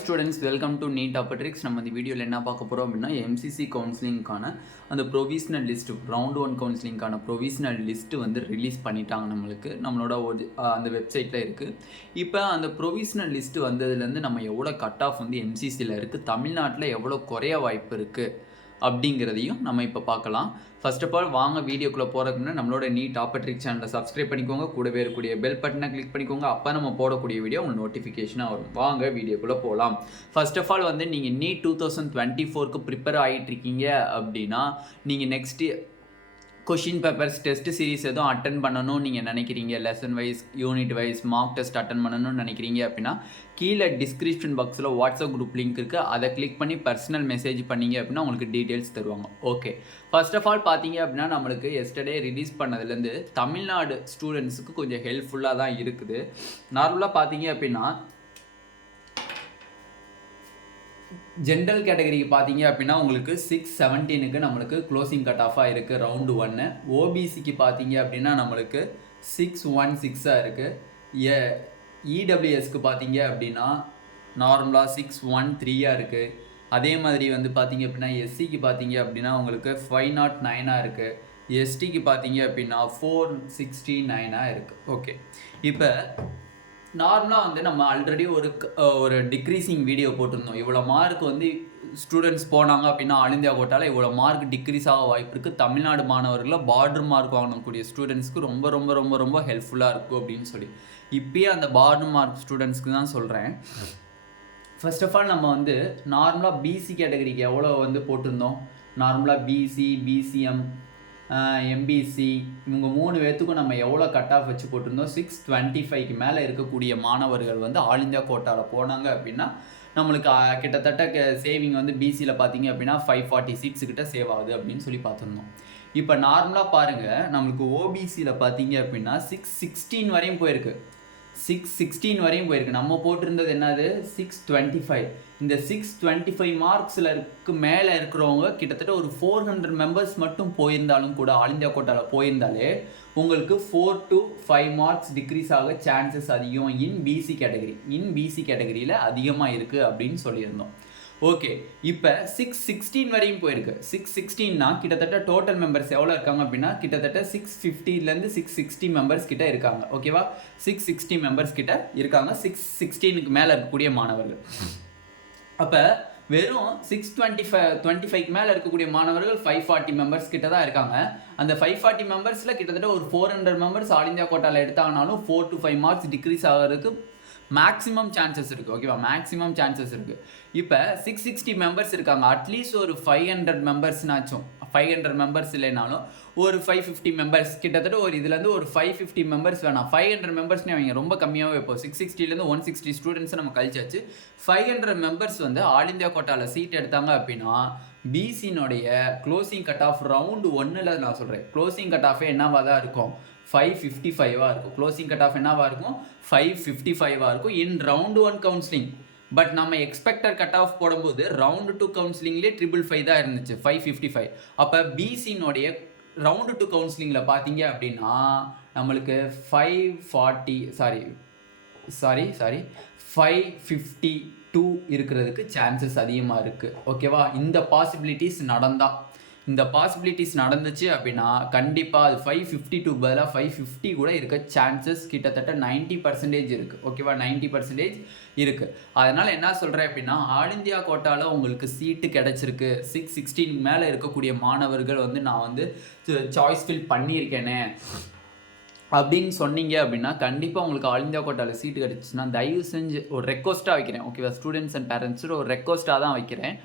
Students welcome to NEET ஆப்பட்ரிக்ஸ். நம்ம இந்த வீடியோவில் என்ன பார்க்க போகிறோம் அப்படின்னா எம்சிசி கவுன்சிலிங்கான அந்த ப்ரொவிஷனல் லிஸ்ட்டு ரவுண்ட் 1 கவுன்சிலிங்கான ப்ரொவிஷனல் லிஸ்ட்டு வந்து ரிலீஸ் பண்ணிட்டாங்க. நம்மளோட அந்த வெப்சைட்டில் இருக்குது. இப்போ அந்த ப்ரொவிஷனல் லிஸ்ட்டு வந்ததுலேருந்து நம்ம எவ்வளோ கட் ஆஃப் வந்து எம்சிசியில் இருக்குது, தமிழ்நாட்டில் எவ்வளோ குறைய வாய்ப்பு இருக்குது அப்படிங்கிறதையும் நம்ம இப்போ பார்க்கலாம். ஃபர்ஸ்ட் ஆஃப் ஆல் வாங்க வீடியோக்குள்ளே போகிறதுக்குன்னு நம்மளோட நீட் ஆப்பட்ரிக்ஸ் சேனலை சப்ஸ்கிரைப் பண்ணிக்கோங்க. கூடவே இருக்கக்கூடிய பெல் பட்டனை கிளிக் பண்ணிக்கோங்க. அப்போ நம்ம போடக்கூடிய வீடியோ உங்களுக்கு நோட்டிஃபிகேஷனாக வரும். வாங்க வீடியோக்குள்ளே போகலாம். ஃபர்ஸ்ட் ஆஃப் ஆல் வந்து நீங்கள் நீட் 2024க்கு ப்ரிப்பேர் ஆகிட்டு இருக்கீங்க அப்படின்னா நீங்கள் next question papers test series எதுவும் அட்டன் பண்ணணும்னு நீங்கள் நினைக்கிறீங்க, lesson wise unit wise mark test attend பண்ணணும்னு நினைக்கிறீங்க அப்படின்னா கீழே டிஸ்கிரிப்ஷன் பாக்ஸில் வாட்ஸ்அப் குரூப் லிங்க் இருக்குது. அதை கிளிக் பண்ணி பர்சனல் மெசேஜ் பண்ணிங்க அப்படின்னா உங்களுக்கு டீட்டெயில்ஸ் தருவாங்க. ஓகே, ஃபர்ஸ்ட் ஆஃப் ஆல் பார்த்தீங்க அப்படின்னா நம்மளுக்கு எஸ்டர்டே ரிலீஸ் பண்ணதுலேருந்து தமிழ்நாடு ஸ்டூடெண்ட்ஸுக்கு கொஞ்சம் ஹெல்ப்ஃபுல்லாக தான் இருக்குது. நார்மலாக பார்த்தீங்க அப்படின்னா ஜென்ரல் கேட்டகரிக்கு பார்த்தீங்க அப்படின்னா உங்களுக்கு 617க்கு நம்மளுக்கு க்ளோசிங் கட் ஆஃபாக இருக்குது ரவுண்டு 1. ஓபிசிக்கு பார்த்தீங்க அப்படின்னா நம்மளுக்கு 616 இருக்குது. இடபிள்யூஎஸ்க்கு பார்த்தீங்க அப்படின்னா நார்மலாக 613 இருக்குது. அதே மாதிரி வந்து பார்த்தீங்க அப்படின்னா எஸ்சிக்கு பார்த்தீங்க அப்படின்னா உங்களுக்கு 509 இருக்குது. எஸ்டிக்கு பார்த்தீங்க அப்படின்னா 469 இருக்குது. ஓகே, இப்போ நார்மலாக வந்து நம்ம ஆல்ரெடி ஒரு டிக்ரீஸிங் வீடியோ போட்டிருந்தோம். இவ்வளோ மார்க் வந்து ஸ்டூடெண்ட்ஸ் போனாங்க அப்படின்னா ஆல் இந்தியா கோட்டாவில் இவ்வளோ மார்க் டிக்ரீஸ் ஆக வாய்ப்பு இருக்குது. தமிழ்நாடு மாணவர்களில் பார்டர் மார்க் வாங்கக்கூடிய ஸ்டூடெண்ட்ஸ்க்கு ரொம்ப ரொம்ப ரொம்ப ரொம்ப ஹெல்ப்ஃபுல்லாக இருக்கும் அப்படின்னு சொல்லி இப்போயே அந்த பார்டர் மார்க் ஸ்டூடெண்ட்ஸ்க்கு தான் சொல்கிறேன். ஃபர்ஸ்ட் ஆஃப் ஆல் நம்ம வந்து நார்மலாக பிசி கேட்டகரிக்கு எவ்வளோ வந்து போட்டிருந்தோம். நார்மலாக பிசி, பிசிஎம், எம்பிசி இவங்க 3 பேர்த்துக்கும் நம்ம எவ்வளோ கட் ஆஃப் வச்சு போட்டிருந்தோம். 625க்கு மேலே இருக்கக்கூடிய மாணவர்கள் வந்து ஆல் இந்தியா கோட்டாவில் போனாங்க அப்படின்னா நம்மளுக்கு கிட்டத்தட்ட சேவிங் வந்து பிசியில் பார்த்தீங்க அப்படின்னா 546 கிட்ட சேவ் ஆகுது அப்படின்னு சொல்லி பார்த்துருந்தோம். இப்போ நார்மலாக பாருங்கள், நம்மளுக்கு ஓபிசியில் பார்த்தீங்க அப்படின்னா 616 வரையும் போயிருக்கு. 616 வரையும் போயிருக்கு. நம்ம போட்டிருந்தது என்னது 625. இந்த 625 மார்க்ஸில் மேலே இருக்கிறவங்க கிட்டத்தட்ட ஒரு 400 மெம்பர்ஸ் மட்டும் போயிருந்தாலும் கூட ஆல் இந்தியா கோட்டாவில் போயிருந்தாலே உங்களுக்கு 4 to 5 மார்க்ஸ் டிக்ரீஸ் ஆக சான்சஸ் அதிகம் இன் பிசி கேட்டகரியில் அதிகமாக இருக்குது அப்படின்னு சொல்லியிருந்தோம். ஓகே, இப்போ 616 வரையும் போயிருக்கு. 616னா கிட்டத்தட்ட டோட்டல் மெம்பர்ஸ் எவ்வளோ இருக்காங்க அப்படின்னா கிட்டத்தட்ட 650லேருந்து 660 மெம்பர்ஸ் கிட்ட இருக்காங்க. ஓகேவா, 660 மெம்பர்ஸ் கிட்ட இருக்காங்க 616க்கு மேலே இருக்கக்கூடிய மாணவர்கள். அப்போ வெறும் 625க்கு மேலே இருக்கக்கூடிய மாணவர்கள் 540 மெம்பர்ஸ் கிட்ட தான் இருக்காங்க. அந்த 540 மெம்பர்ஸில் கிட்டத்தட்ட ஒரு 400 மெம்பர்ஸ் ஆல் இந்தியா கோட்டாவில் எடுத்தாங்கனாலும் 4 to 5 மார்க்ஸ் டிக்ரீஸ் ஆகிறதுக்கு மேக்ஸிமம் சான்சஸ் இருக்குது. ஓகேவா, மேக்ஸிமம் சான்சஸ் இருக்குது. இப்போ 660 மெம்பர்ஸ் இருக்காங்க. அட்லீஸ்ட் ஒரு 500 மெம்பர்ஸ்னாச்சும் 500 மெம்பர்ஸ் இல்லைனாலும் ஒரு 550 மெம்பர்ஸ் கிட்டத்தட்ட ஒரு இதுலேருந்து ஒரு 550 மெம்பர்ஸ் வேணாம். 500 மெம்பர்ஸ்னு அவங்க ரொம்ப கம்மியாகவே வைப்போம். 660லேருந்து 160 ஸ்டூடெண்ட்ஸை நம்ம கழிச்சாச்சு. 500 மெம்பர்ஸ் வந்து ஆல் இந்தியா கோட்டாவில் சீட் எடுத்தாங்க அப்படின்னா பிசினுடைய க்ளோசிங் கட் ஆஃப் ரவுண்டு 1ல் நான் சொல்கிறேன். க்ளோசிங் கட் ஆஃபே என்னவாக தான் இருக்கும், 555 இருக்கும். க்ளோசிங் கட் ஆஃப் என்னவாக இருக்கும், 555 இருக்கும் இன் ரவுண்டு 1 கவுன்சிலிங். பட் நம்ம எக்ஸ்பெக்டட் கட் ஆஃப் போடும்போது ரவுண்டு 2 கவுன்சிலிங்லேயே 555 தான் இருந்துச்சு, 555. அப்போ பிசினுடைய ரவுண்டு 2 கவுன்சிலிங்கில் பார்த்தீங்க அப்படின்னா நம்மளுக்கு 552 இருக்கிறதுக்கு சான்சஸ் அதிகமாக இருக்குது. ஓகேவா, இந்த பாசிபிலிட்டிஸ் நடந்துச்சு அப்படின்னா கண்டிப்பாக அது 552 பதிலாக 550 கூட இருக்க சான்சஸ் கிட்டத்தட்ட 90% இருக்குது. ஓகேவா, 90% இருக்குது. அதனால் என்ன சொல்கிறேன் அப்படின்னா ஆல் இந்தியா கோட்டாவில் உங்களுக்கு சீட்டு கிடச்சிருக்கு. 616 மேலே இருக்கக்கூடிய மாணவர்கள் வந்து நான் வந்து சாய்ஸ் ஃபில் பண்ணியிருக்கேனே அப்படின்னு சொன்னீங்க அப்படின்னா கண்டிப்பாக உங்களுக்கு ஆல் இந்தியா கோட்டாவில் சீட்டு கிடச்சிச்சுன்னா தயவு செஞ்சு ஒரு ரெக்வஸ்ட்டாக வைக்கிறேன். ஓகேவா, ஸ்டூடெண்ட்ஸ் அண்ட் பேரண்ட்ஸோட ஒரு ரெக்வஸ்ட்டாக தான் வைக்கிறேன்.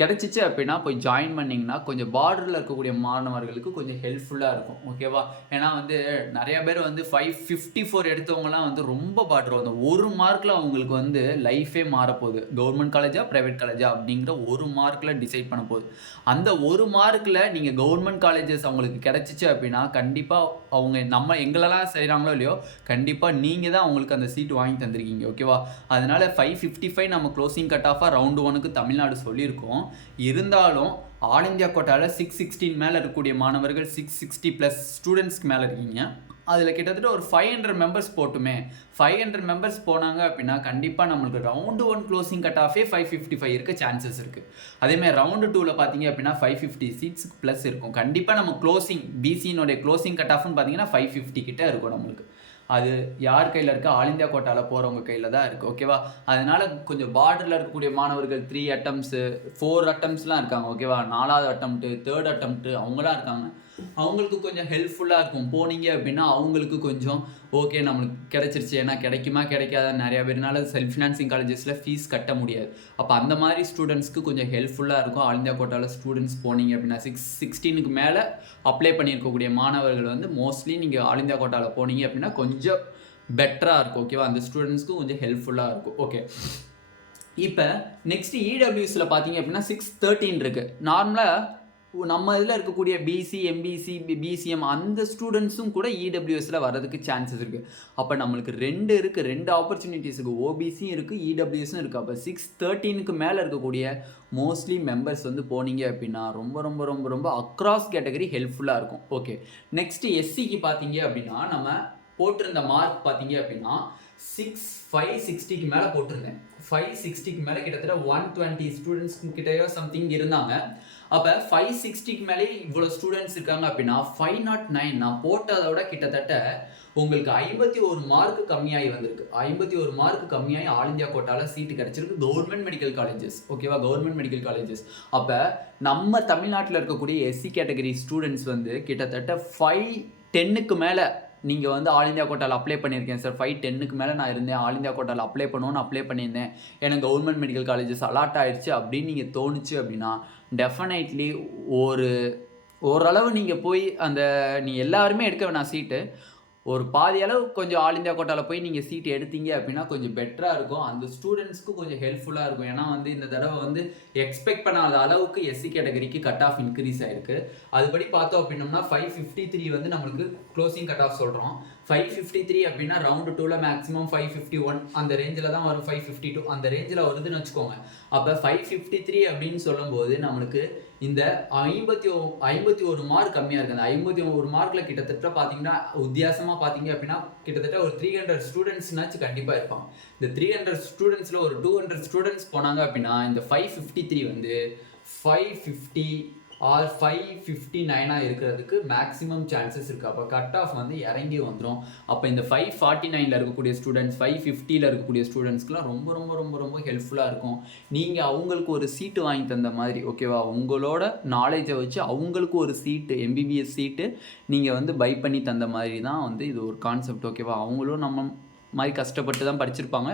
கிடச்சிச்சு அப்படின்னா போய் ஜாயின் பண்ணிங்கன்னா கொஞ்சம் பார்டரில் இருக்கக்கூடிய மாணவர்களுக்கு கொஞ்சம் ஹெல்ப்ஃபுல்லாக இருக்கும். ஓகேவா, ஏன்னா வந்து நிறையா பேர் வந்து 554 எடுத்தவங்கலாம் வந்து ரொம்ப பார்டர் வந்து ஒரு மார்க்கில் அவங்களுக்கு வந்து லைஃபே மாறப்போகுது. கவர்மெண்ட் காலேஜா ப்ரைவேட் காலேஜா அப்படிங்கிற ஒரு மார்க்கில் டிசைட் பண்ண போகுது. அந்த ஒரு மார்க்கில் நீங்கள் கவர்மெண்ட் காலேஜஸ் அவங்களுக்கு கிடச்சிச்சு அப்படின்னா கண்டிப்பாக அவங்க எங்களெல்லாம் செய்கிறாங்களோ இல்லையோ கண்டிப்பாக நீங்கள் தான் அவங்களுக்கு அந்த சீட்டு வாங்கி தந்திருக்கீங்க. ஓகேவா, அதனால் 555 நம்ம க்ளோசிங் கட் ஆஃபாக ரவுண்டு 1க்கு தமிழ்நாடு சொல்லியிருக்கோம். இருந்தாலும் ஆல் இந்தியா கோட்டாவில் 616 மேலே இருக்கக்கூடிய மாணவர்கள் 660+ ஸ்டூடெண்ட்ஸ்க்கு மேலே இருக்கீங்க. அதில் கிட்டத்தட்ட ஒரு 500 மெம்பர்ஸ் போட்டுமே. 500 மெம்பர்ஸ் போனாங்க அப்படின்னா கண்டிப்பாக நம்மளுக்கு ரவுண்டு 1 க்ளோசிங் கட் ஆஃபே 555 இருக்க சான்சஸ் இருக்குது. அதேமாதிரி ரவுண்டு 2ல் பார்த்தீங்க அப்படின்னா 550 சீட்ஸ்க்கு ப்ளஸ் இருக்கும். கண்டிப்பாக நம்ம க்ளோசிங் பிசியினுடைய க்ளோசிங் கட் ஆஃப்னு பார்த்தீங்கன்னா 550 கிட்ட இருக்கும் நம்மளுக்கு. அது யார் கையில் இருக்குது? ஆல் இந்தியா கோட்டாவில் போகிறவங்க கையில் தான் இருக்குது. ஓகேவா? அதனால் கொஞ்சம் பார்டரில் இருக்கக்கூடிய மாணவர்கள் 3 அட்டம்ப்ஸு 4 அட்டம்ப்ஸ்லாம் இருக்காங்க. ஓகேவா? 4வது அட்டம்ப்ட்டு 3rd அட்டம்ப்ட்டு அவங்களாம் இருக்காங்க. அவங்களுக்கு கொஞ்சம் ஹெல்ப்ஃபுல்லாக இருக்கும். போனீங்க அப்படின்னா அவங்களுக்கு கொஞ்சம் ஓகே நம்மளுக்கு கிடச்சிருச்சு. ஏன்னா கிடைக்குமா கிடைக்காத நிறையா பேர்னால செல்ஃப் ஃபினான்சிங் காலேஜஸில் ஃபீஸ் கட்ட முடியாது. அப்போ அந்த மாதிரி ஸ்டூடெண்ட்ஸ்க்கு கொஞ்சம் ஹெல்ப்ஃபுல்லாக இருக்கும். ஆல் இந்தியா கோட்டாவில் ஸ்டூடெண்ட்ஸ் போனீங்க அப்படின்னா 16க்கு மேலே அப்ளை பண்ணியிருக்கக்கூடிய மாணவர்கள் வந்து மோஸ்ட்லி நீங்கள் ஆல் இந்தியா கோட்டாவில் போனீங்க அப்படின்னா கொஞ்சம் பெட்டராக இருக்கும். ஓகேவா? அந்த ஸ்டூடெண்ட்ஸ்க்கு கொஞ்சம் ஹெல்ப்ஃபுல்லாக இருக்கும். ஓகே, இப்போ நெக்ஸ்ட் இடபிள்யூஎஸில் பார்த்தீங்க அப்படின்னா 613 இருக்குது. நார்மலாக நம்ம இதில் இருக்கக்கூடிய பிசி எம்பிசி பிசிஎம் அந்த ஸ்டூடெண்ட்ஸும் கூட இடபிள்யூஎஸில் வர்றதுக்கு சான்சஸ் இருக்குது. அப்போ நம்மளுக்கு 2 இருக்குது, 2 ஆப்பர்ச்சுனிட்டிஸ் இருக்குது. ஓபிசியும் இருக்குது, இடபிள்யூஎஸும் இருக்குது. அப்போ 613க்கு மேலே இருக்கக்கூடிய மோஸ்ட்லி மெம்பர்ஸ் வந்து போனீங்க அப்படின்னா ரொம்ப ரொம்ப ரொம்ப ரொம்ப அக்ராஸ் கேட்டகரி ஹெல்ப்ஃபுல்லாக இருக்கும். ஓகே, நெக்ஸ்ட் எஸ்சிக்கு பார்த்தீங்க அப்படின்னா நம்ம போட்டிருந்த மார்க் பார்த்தீங்க அப்படின்னா 560க்கு மேலே போட்டிருந்தேன். 560க்கு மேலே கிட்டத்தட்ட 120 ஸ்டூடெண்ட்ஸ் கிட்டயோ சம்திங் இருந்தாங்க. அப்போ 560க்கு மேலே இவ்வளோ ஸ்டூடெண்ட்ஸ் இருக்காங்க அப்படின்னா 509 நான் போட்டதை விட கிட்டத்தட்ட உங்களுக்கு 51 மார்க் கம்மியாகி வந்திருக்கு. 51 மார்க் கம்மியாகி ஆல் இந்தியா கோட்டாவில் சீட்டு கிடச்சிருக்கு கவர்மெண்ட் மெடிக்கல் காலேஜஸ். ஓகேவா? Government medical colleges. அப்போ நம்ம தமிழ்நாட்டில் இருக்கக்கூடிய எஸ்சி கேட்டகரி ஸ்டூடெண்ட்ஸ் வந்து கிட்டத்தட்ட 510க்கு மேலே நீங்கள் வந்து ஆல் இந்தியா கோட்டாவில் அப்ளை பண்ணியிருக்கேன் சார். 510க்கு மேலே நான் இருந்தேன், ஆல் இந்தியா கோட்டாவில் அப்ளை அப்ளை பண்ணியிருந்தேன், எனக்கு கவர்மெண்ட் மெடிக்கல் காலேஜஸ் அலாட் ஆயிடுச்சு அப்படின்னு நீங்கள் தோணுச்சு அப்படின்னா டெஃபினெட்லி ஓரளவு நீங்கள் போய் எல்லாருமே எடுக்க வேணாம் சீட்டு, ஒரு பாதி அளவு கொஞ்சம் ஆல் இந்தியா கோட்டாவில் போய் நீங்கள் சீட் எடுத்தீங்க அப்படின்னா கொஞ்சம் பெட்டராக இருக்கும். அந்த ஸ்டூடெண்ட்ஸ்க்கு கொஞ்சம் ஹெல்ப்ஃபுல்லாக இருக்கும். ஏன்னா வந்து இந்த தடவை வந்து எக்ஸ்பெக்ட் பண்ணாத அளவுக்கு எஸ்சி கேட்டகரிக்கு கட் ஆஃப் இன்க்ரீஸ் ஆயிருக்கு. அதுபடி பார்த்தோம் அப்படின்னோம்னா 553 வந்து நம்மளுக்கு க்ளோசிங் கட் ஆஃப் சொல்கிறோம். 553 அப்படின்னா ரவுண்டு 2ல் மேக்ஸிமம் 551 அந்த ரேஞ்சில் தான் வரும். 552 அந்த ரேஞ்சில் வருதுன்னு வச்சுக்கோங்க. அப்போ 553 அப்படின்னு சொல்லும்போது நம்மளுக்கு இந்த 51 மார்க் கம்மியாக இருக்குது. அந்த 51 மார்க்கில் கிட்டத்தட்ட பார்த்தீங்கன்னா வித்தியாசமாக பார்த்தீங்க அப்படின்னா கிட்டத்தட்ட ஒரு 300 ஸ்டூடெண்ட்ஸ்னாச்சும் கண்டிப்பாக இருப்பாங்க. இந்த 300 ஸ்டூடெண்ட்ஸில் ஒரு 200 ஸ்டூடெண்ட்ஸ் போனாங்க அப்படின்னா இந்த 553 வந்து 550 ஆர் 559 இருக்கிறதுக்கு மேக்ஸிமம் சான்சஸ் இருக்குது. அப்போ கட் ஆஃப் வந்து இறங்கி வந்துடும். அப்போ இந்த 549ல் இருக்கக்கூடிய ஸ்டூடெண்ட்ஸ் 550ல் இருக்கக்கூடிய ஸ்டூடெண்ட்ஸ்க்குலாம் ரொம்ப ரொம்ப ரொம்ப ரொம்ப ஹெல்ப்ஃபுல்லாக இருக்கும். நீங்கள் அவங்களுக்கு ஒரு சீட்டு வாங்கி தந்த மாதிரி. ஓகேவா? உங்களோட நாலேஜை வச்சு அவங்களுக்கு ஒரு சீட்டு எம்பிபிஎஸ் சீட்டு நீங்கள் வந்து பை பண்ணி தந்த மாதிரி தான் வந்து இது ஒரு கான்செப்ட். ஓகேவா? அவங்களும் நம்ம மாதிரி கஷ்டப்பட்டு தான் படிச்சிருப்பாங்க,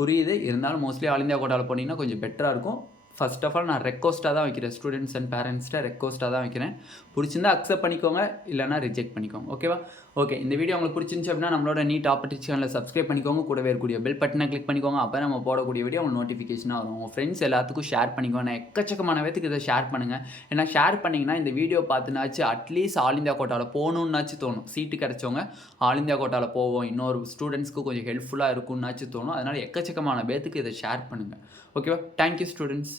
புரியுது. இருந்தாலும் மோஸ்ட்லி ஆல் இந்தியா கோட்டாவில் போனீங்கன்னா கொஞ்சம் பெட்டராக இருக்கும். ஃபர்ஸ்ட் ஆஃப் ஆல் நான் ரெக்வஸ்ட்டாக தான் வைக்கிறேன், ஸ்டூடெண்ட்ஸ் அண்ட் பேரண்ட்ஸ்கிட்ட ரெக்வஸ்ட்டாக தான் வைக்கிறேன். பிடிச்சிருந்தா அக்செப்ட் பண்ணிக்கோங்க, இல்லைனா ரிஜெக்ட் பண்ணிக்கோங்க. ஓகேவா? ஓகே, இந்த வீடியோ உங்களுக்கு பிடிச்சிருந்துச்சு அப்படின்னா நம்மளோட நீட் ஆப்பர்ச்சுனிட்டி சேனலில் சப்ஸ்கிரைப் பண்ணிக்கோங்க, கூடவே இருக்கக்கூடிய பெல் பட்டனை கிளிக் பண்ணிக்கோங்க. அப்போ நம்ம போடக்கூடிய வீடியோ உங்களுக்கு நோட்டிஃபிகேஷனாக வரும். உங்கள் ஃப்ரெண்ட்ஸ் எல்லாத்துக்கும் ஷேர் பண்ணிக்கோங்க. நான் எக்கச்சக்கமான பேத்துக்கு இதை ஷேர் பண்ணுங்கள். ஏன்னா ஷேர் பண்ணிங்கன்னா இந்த வீடியோ பார்த்துனாச்சு அட்லீஸ்ட் ஆல் இந்தியா கோட்டாவில் போகணுன்னாச்சு தோணும். சீட்டு கிடச்சவங்க ஆல் இந்தியா கோட்டாவில் போவோம், இன்னொரு ஸ்டூடெண்ட்ஸ்க்கு கொஞ்சம் ஹெல்ப்ஃபுல்லாக இருக்கும்னாச்சு தோணும். அதனால் எக்கச்சக்கமான பேத்துக்கு இதை ஷேர் பண்ணுங்கள். ஓகேவா? Thank you students.